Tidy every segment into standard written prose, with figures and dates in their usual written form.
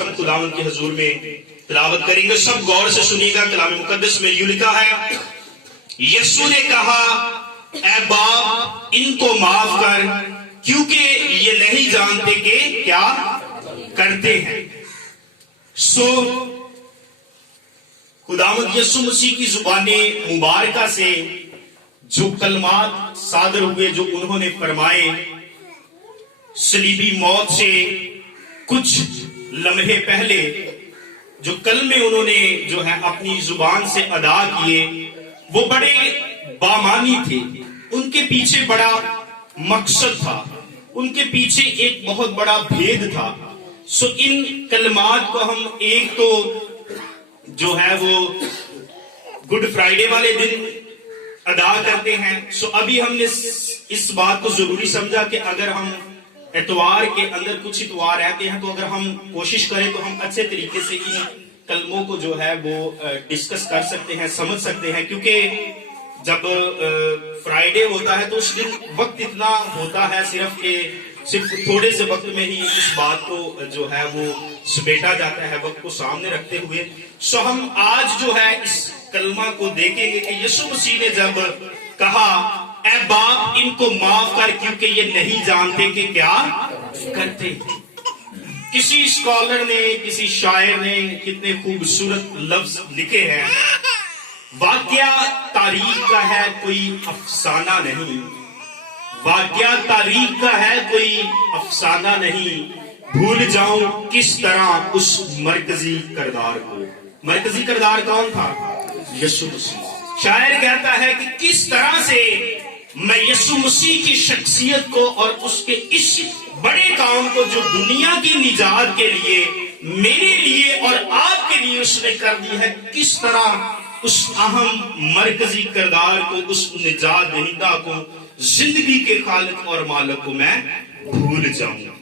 ہم خداوند کے حضور میں تلاوت کریں گے. سب غور سے سنیے گا. کلام مقدس میں یوں لکھا ہے, یسوع نے کہا اے باپ ان کو معاف کر کیونکہ یہ نہیں جانتے کہ کیا کرتے ہیں. سو خداوند یسوع مسیح کی زبان مبارکہ سے جو کلمات صادر ہوئے, جو انہوں نے فرمائے, صلیبی موت سے کچھ لمحے پہلے جو کلمے انہوں نے جو ہے اپنی زبان سے ادا کیے, وہ بڑے بامانی تھے. ان کے پیچھے بڑا مقصد تھا, ان کے پیچھے ایک بہت بڑا بھید تھا. سو ان کلمات کو ہم ایک تو جو ہے وہ گڈ فرائیڈے والے دن ادا کرتے ہیں. سو ابھی ہم نے اس بات کو ضروری سمجھا کہ اگر ہم اتوار کے اندر کچھ اتوار رہتے ہیں تو اگر ہم کوشش کریں تو ہم اچھے طریقے سے ان کلموں کو جو ہے وہ ڈسکس کر سکتے ہیں, سمجھ سکتے ہیں. کیونکہ جب فرائیڈے ہوتا ہے تو اس دن وقت اتنا ہوتا ہے صرف تھوڑے سے وقت میں ہی اس بات کو جو ہے وہ سمیٹا جاتا ہے, وقت کو سامنے رکھتے ہوئے. سو ہم آج جو ہے اس کلمہ کو دیکھیں گے کہ یسوع مسیح نے جب کہا اے باپ ان کو معاف کر کیونکہ یہ نہیں جانتے کہ کیا کرتے. کسی اسکالر نے, کسی شاعر نے کتنے خوبصورت لفظ لکھے ہیں, واقعہ تاریخ کا ہے کوئی افسانہ نہیں, واقعہ تاریخ کا ہے کوئی افسانہ نہیں, بھول جاؤں کس طرح اس مرکزی کردار کو. مرکزی کردار کون تھا؟ یسوع مسیح. شاعر کہتا ہے کہ کس طرح سے میں یسوع مسیح کی شخصیت کو اور اس کے اس بڑے کام کو جو دنیا کی نجات کے لیے, میرے لیے اور آپ کے لیے اس نے کر دی ہے, کس طرح اس اہم مرکزی کردار کو, اس نجات دہندہ کو, زندگی کے خالق اور مالک کو میں بھول جاؤں گا.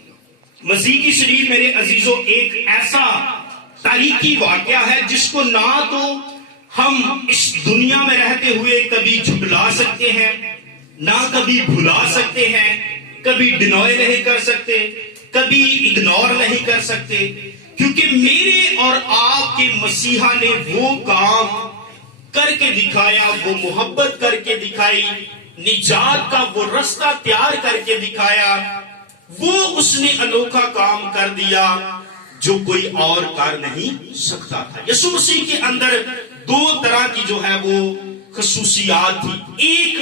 مسیح کی شریف میرے عزیزوں ایک ایسا تاریخی واقعہ ہے جس کو نہ تو ہم اس دنیا میں رہتے ہوئے کبھی جھٹلا سکتے ہیں, نہ کبھی بھلا سکتے ہیں, کبھی ڈینوائے نہیں کر سکتے, کبھی اگنور نہیں کر سکتے. کیونکہ میرے اور آپ کے مسیحا نے وہ کام کر کے دکھایا, وہ محبت کر کے دکھائی, نجات کا وہ رستہ تیار کر کے دکھایا, وہ اس نے انوکھا کام کر دیا جو کوئی اور کر نہیں سکتا تھا. یسوع مسیح کے اندر دو طرح کی جو ہے وہ خصوصیات تھی. ایک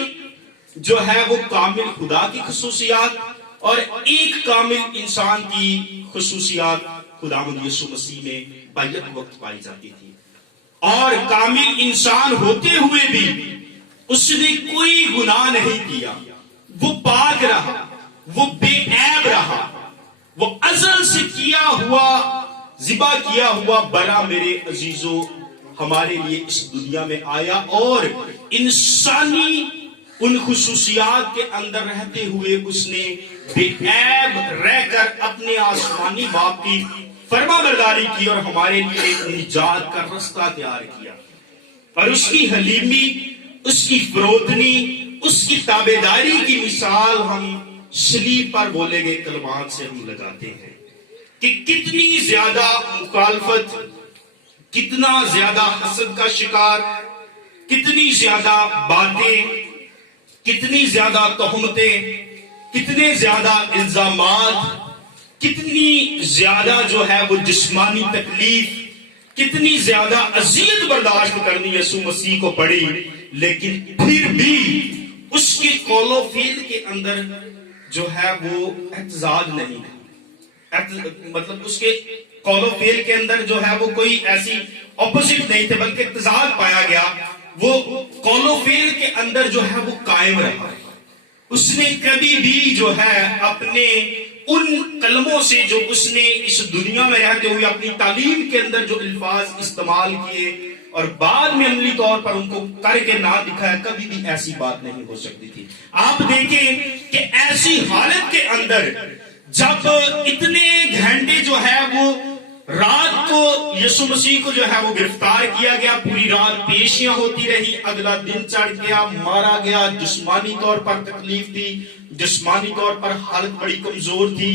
جو ہے وہ کامل خدا کی خصوصیات اور ایک کامل انسان کی خصوصیات خداوند یسوع مسیح میں بیک وقت پائی جاتی تھی. اور کامل انسان ہوتے ہوئے بھی اس نے کوئی گناہ نہیں کیا, وہ پاک رہا, وہ بے عیب رہا, وہ ازل سے کیا ہوا, ذبح کیا ہوا برا میرے عزیزوں ہمارے لیے اس دنیا میں آیا, اور انسانی ان خصوصیات کے اندر رہتے ہوئے اس نے بے عیب رہ کر اپنے آسمانی باپ کی فرما برداری کی اور ہمارے لیے ایک نجات کا رستہ تیار کیا. اور اس کی حلیمی, اس کی فروتنی, اس کی تابعداری کی مثال ہم صلیب پر بولے گئے کلمات سے ہم لگاتے ہیں کہ کتنی زیادہ مخالفت, کتنا زیادہ حسد کا شکار, کتنی زیادہ باتیں, کتنی زیادہ تہمتیں, کتنے زیادہ الزامات, کتنی زیادہ جو ہے وہ جسمانی تکلیف, کتنی زیادہ اذیت برداشت کرنی یسوع مسیح کو پڑی, لیکن پھر بھی اس کے قول و فعل کے اندر جو ہے وہ احتجاج نہیں ہے. مطلب اس کے قول و فعل کے اندر جو ہے وہ کوئی ایسی اپوزٹ نہیں تھے, بلکہ احتجاج پایا گیا. وہ قول و فعل کے اندر جو ہے وہ قائم رہا. اس نے کبھی بھی جو ہے اپنے ان کلموں سے جو اس نے اس دنیا میں رہتے ہوئے اپنی تعلیم کے اندر جو الفاظ استعمال کیے اور بعد میں عملی طور پر ان کو کر کے نہ دکھایا, کبھی بھی ایسی بات نہیں ہو سکتی تھی. آپ دیکھیں کہ ایسی حالت کے اندر جب اتنے گھنٹے جو ہے وہ رات کو یسوع مسیح کو جو ہے وہ گرفتار کیا گیا, پوری رات پیشیاں ہوتی رہی, اگلا دن چڑھ گیا, مارا گیا, جسمانی طور پر تکلیف تھی, جسمانی طور پر حالت بڑی کمزور تھی,